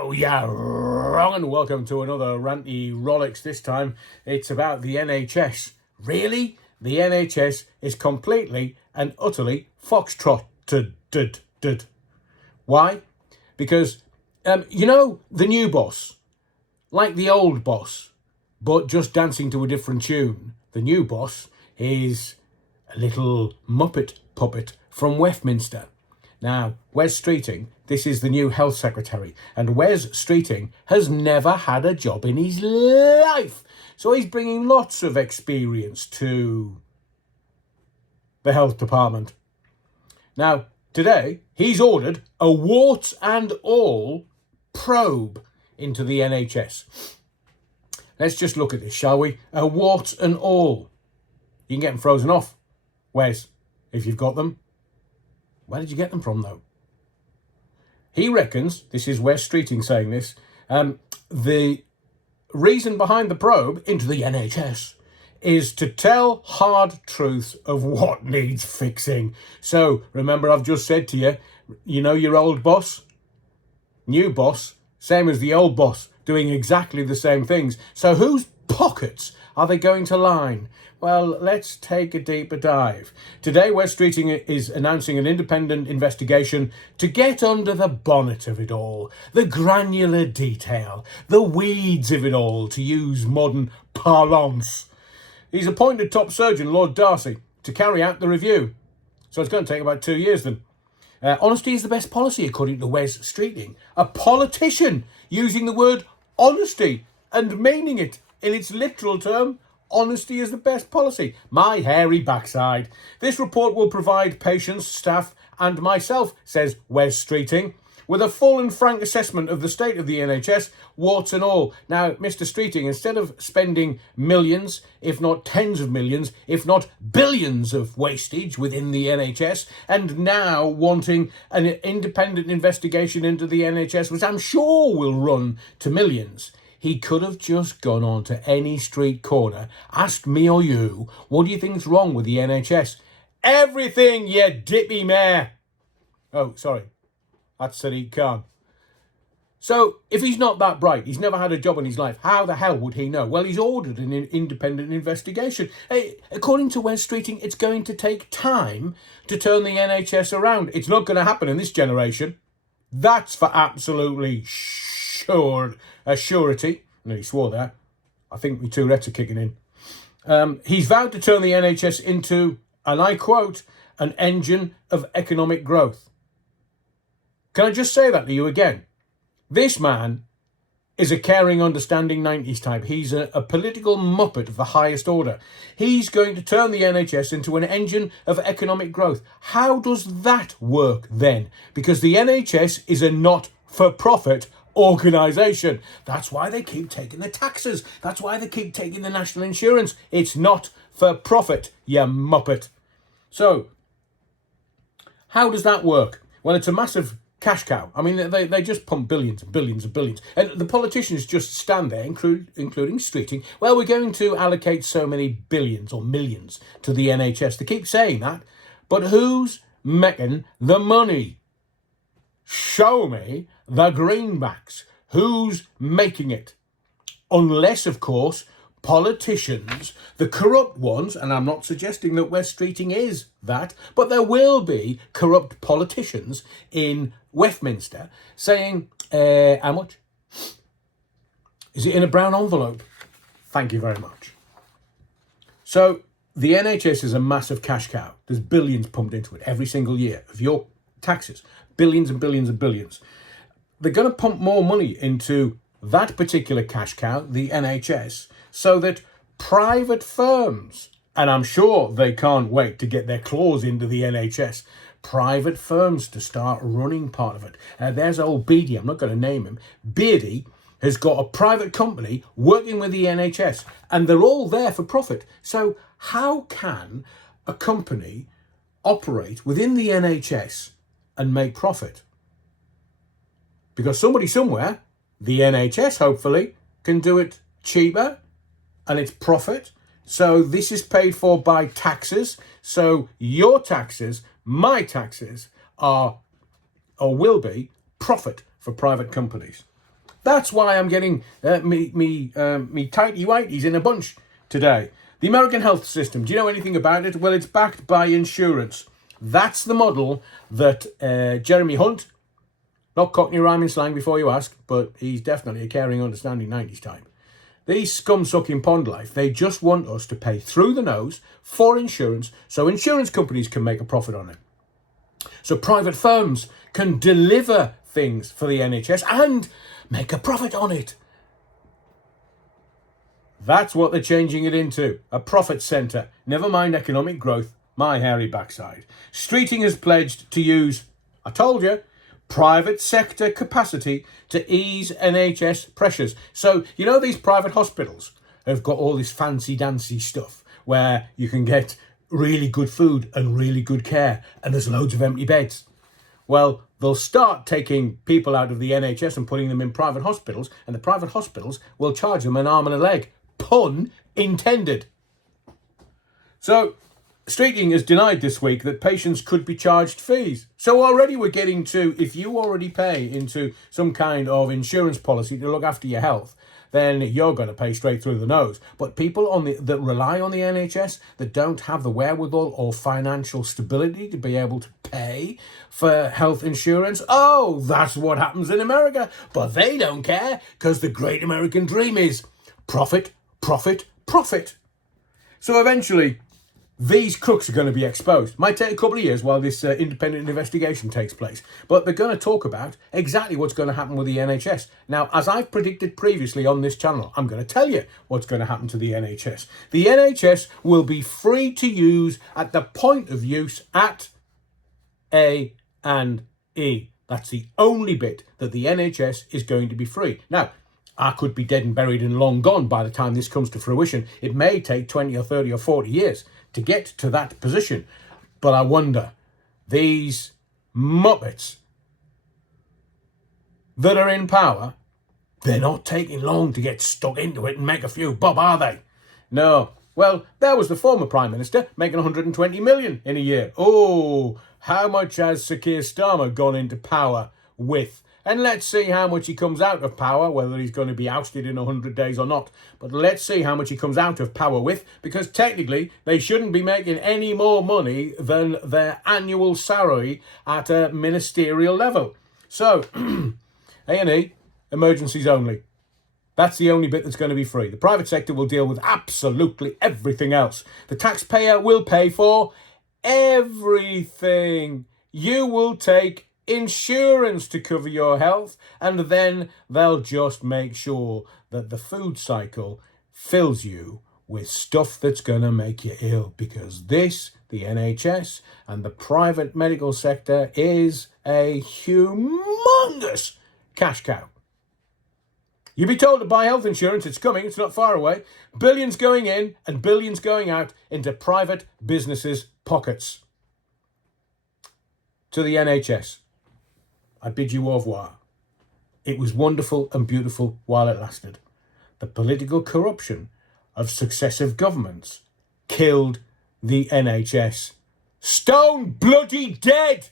No, you're wrong, and welcome to another ranty Rolex. This time it's about the NHS. Really? The NHS is completely and utterly foxtrotted. Why? Because, the new boss, like the old boss, but just dancing to a different tune. The new boss is a little Muppet puppet from Westminster. Now, Wes Streeting, this is the new health secretary, and Wes Streeting has never had a job in his life. So he's bringing lots of experience to the health department. Now, today, he's ordered a warts and all probe into the NHS. Let's just look at this, shall we? A warts and all. You can get them frozen off, Wes, if you've got them. Where did you get them from, though? He reckons, this is Wes Streeting saying this, the reason behind the probe into the NHS is to tell hard truths of what needs fixing. So, remember I've just said to you, you know your old boss? New boss, same as the old boss, doing exactly the same things. So whose pockets are they going to line? Well, let's take a deeper dive. Today, Wes Streeting is announcing an independent investigation to get under the bonnet of it all, the granular detail, the weeds of it all, to use modern parlance. He's appointed top surgeon Lord Darcy to carry out the review. So it's going to take about 2 years then. Honesty is the best policy, according to Wes Streeting. A politician using the word honesty and meaning it in its literal term. Honesty is the best policy. My hairy backside. This report will provide patients, staff and myself, says Wes Streeting, with a full and frank assessment of the state of the NHS, warts and all. Now, Mr. Streeting, instead of spending millions, if not tens of millions, if not billions of wastage within the NHS, and now wanting an independent investigation into the NHS, which I'm sure will run to millions, he could have just gone on to any street corner, asked me or you, what do you think's wrong with the NHS? Everything, you dippy mare. Oh, sorry. That's Sadiq Khan. So, if he's not that bright, he's never had a job in his life, how the hell would he know? Well, he's ordered an independent investigation. According to Wes Streeting, it's going to take time to turn the NHS around. It's not going to happen in this generation. That's for absolutely sure, a surety. No, he swore there. I think my Tourette's are kicking in. He's vowed to turn the NHS into, and I quote, an engine of economic growth. Can I just say that to you again? This man is a caring, understanding 90s type. He's a political muppet of the highest order. He's going to turn the NHS into an engine of economic growth. How does that work then? Because the NHS is a not-for-profit organisation. That's why they keep taking the taxes. That's why they keep taking the national insurance. It's not for profit, you muppet. So, how does that work? Well, it's a massive cash cow. I mean, they just pump billions and billions and billions. And the politicians just stand there, including Streeting. Well, we're going to allocate so many billions or millions to the NHS. They keep saying that. But who's making the money? Show me the greenbacks. Who's making it? Unless, of course, politicians, the corrupt ones, and I'm not suggesting that Wes Streeting is that, but there will be corrupt politicians in Westminster saying, how much? Is it in a brown envelope? Thank you very much. So the NHS is a massive cash cow. There's billions pumped into it every single year of your taxes. Billions and billions and billions. They're going to pump more money into that particular cash cow, the NHS, so that private firms, and I'm sure they can't wait to get their claws into the NHS, private firms to start running part of it. There's old Beatty, I'm not going to name him. Beardy has got a private company working with the NHS, and they're all there for profit. So how can a company operate within the NHS and make profit? Because somebody somewhere, the NHS hopefully, can do it cheaper and it's profit. So this is paid for by taxes. So your taxes, my taxes, are or will be profit for private companies. That's why I'm getting me tighty whities in a bunch today. The American health system, do you know anything about it? Well, it's backed by insurance. That's the model that Jeremy Hunt, not Cockney rhyming slang before you ask, but he's definitely a caring, understanding 90s type. These scum-sucking pond life, they just want us to pay through the nose for insurance so insurance companies can make a profit on it. So private firms can deliver things for the NHS and make a profit on it. That's what they're changing it into, a profit centre. Never mind economic growth, my hairy backside. Streeting has pledged to use, I told you, private sector capacity to ease NHS pressures. So, you know, these private hospitals have got all this fancy-dancy stuff where you can get really good food and really good care and there's loads of empty beds. Well, they'll start taking people out of the NHS and putting them in private hospitals, and the private hospitals will charge them an arm and a leg. Pun intended. So, Streeting has denied this week that patients could be charged fees. So already we're getting to, if you already pay into some kind of insurance policy to look after your health, then you're going to pay straight through the nose. But people that rely on the NHS, that don't have the wherewithal or financial stability to be able to pay for health insurance, oh, that's what happens in America. But they don't care, because the great American dream is profit, profit, profit. So eventually, these crooks are going to be exposed. Might take a couple of years while this independent investigation takes place. But they're going to talk about exactly what's going to happen with the NHS. Now, as I've predicted previously on this channel, I'm going to tell you what's going to happen to the NHS. The NHS will be free to use at the point of use at A and E. That's the only bit that the NHS is going to be free. Now, I could be dead and buried and long gone by the time this comes to fruition. It may take 20 or 30 or 40 years to get to that position. But I wonder, these muppets that are in power, they're not taking long to get stuck into it and make a few bob, are they? No. Well, there was the former Prime Minister making 120 million in a year. Oh, how much has Sir Keir Starmer gone into power with? And let's see how much he comes out of power, whether he's going to be ousted in 100 days or not. But let's see how much he comes out of power with, because technically they shouldn't be making any more money than their annual salary at a ministerial level. So, A&E, emergencies only. That's the only bit that's going to be free. The private sector will deal with absolutely everything else. The taxpayer will pay for everything. You will take insurance to cover your health, and then they'll just make sure that the food cycle fills you with stuff that's going to make you ill, because this, the NHS and the private medical sector, is a humongous cash cow. You'll be told to buy health insurance, it's coming, it's not far away. Billions going in and billions going out into private businesses' pockets. To the NHS, I bid you au revoir. It was wonderful and beautiful while it lasted. The political corruption of successive governments killed the NHS. Stone bloody dead!